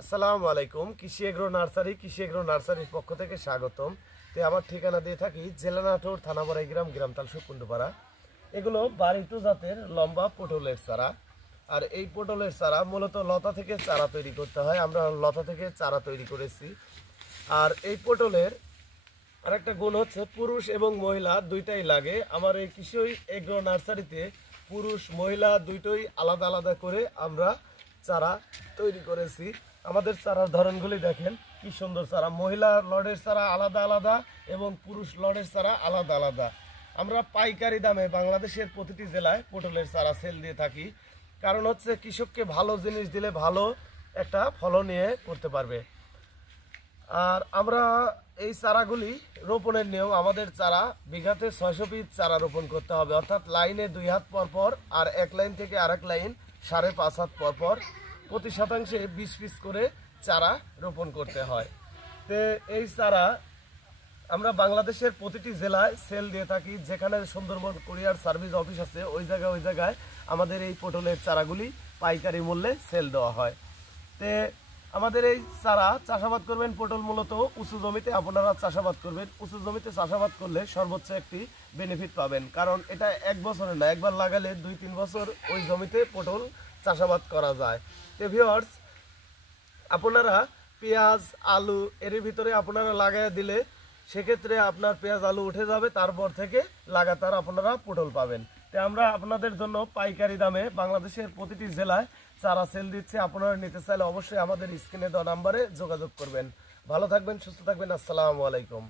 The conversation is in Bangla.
আসসালামু আলাইকুম। কৃষি এগ্রো নার্সারির পক্ষ থেকে স্বাগতম। আমার ঠিকানা দিয়ে থাকি জেলা নাটোর, থানা বড়াইগ্রাম, গ্রাম তালসু কুন্ডুপাড়া। এগুলো বাড়িটু জাতের লম্বা পটলের চারা। আর এই পটলের চারা মূলত লতা থেকে চারা তৈরি করতে হয়। আমরা লতা থেকে চারা তৈরি করেছি। আর এই পটলের আরেকটা গুণ হচ্ছে পুরুষ এবং মহিলা দুইটাই লাগে। আমার এই কৃষি এগ্রো নার্সারিতে পুরুষ মহিলা দুইটাই আলাদা আলাদা করে আমরা চারা তৈরি করেছি। আমাদের চারার ধরনগুলি দেখেন কি সুন্দর চারা। মহিলা লটের চারা আলাদা আলাদা এবং পুরুষ লটের চারা আলাদা আলাদা। আমরা পাইকারি দামে বাংলাদেশের প্রতিটি জেলায় পটলের চারা সেল দিয়ে থাকি। কারণ হচ্ছে কৃষককে ভালো জিনিস দিলে ভালো একটা ফলন নিয়ে করতে পারবে। আর আমরা এই চারাগুলি রোপণের নিয়ম, আমাদের চারা বিঘাতে 600 পিস চারা রোপণ করতে হবে, অর্থাৎ লাইনে 2 হাত পর পর, আর এক লাইন থেকে আরেক লাইন 5.5 হাত পর পর, প্রতি শতাংশে 20 পিস করে চারা রোপণ করতে হয়। তো এই চারা আমরা বাংলাদেশের প্রতিটি জেলায় সেল দিয়ে থাকি। যেখানে সুন্দরবন কুরিয়ার সার্ভিস অফিস আছে ওই জায়গায় আমাদের এই পটলের চারাগুলি পাইকারি মূল্যে সেল দেওয়া হয়। তে আমাদের এই চারা চাষাবাদ করবেন পটল মূলত উঁচু জমিতে আপনারা চাষাবাদ করবেন। উঁচু জমিতে চাষাবাদ করলে সর্বোচ্চ একটি বেনিফিট পাবেন, কারণ এটা এক বছরে না, একবার লাগালে 2-3 বছর ওই জমিতে পটল চাষাবাদ করা যায়। তো ভিউয়ার্স, আপনারা পেঁয়াজ আলু এর ভিতরে আপনারা লাগাই দিলে সেক্ষেত্রে আপনার পেঁয়াজ আলু উঠে যাবে, তারপর থেকে লাগাতার আপনারা পটল পাবেন। তো আমরা আপনাদের জন্য পাইকারি দামে বাংলাদেশের প্রতিটি জেলায় চারা সেল দিচ্ছে। আপনারা নিতে চাইলে অবশ্যই আমাদের স্ক্রিনে দেওয়া নাম্বারে যোগাযোগ করবেন। ভালো থাকবেন, সুস্থ থাকবেন। আসসালামু আলাইকুম।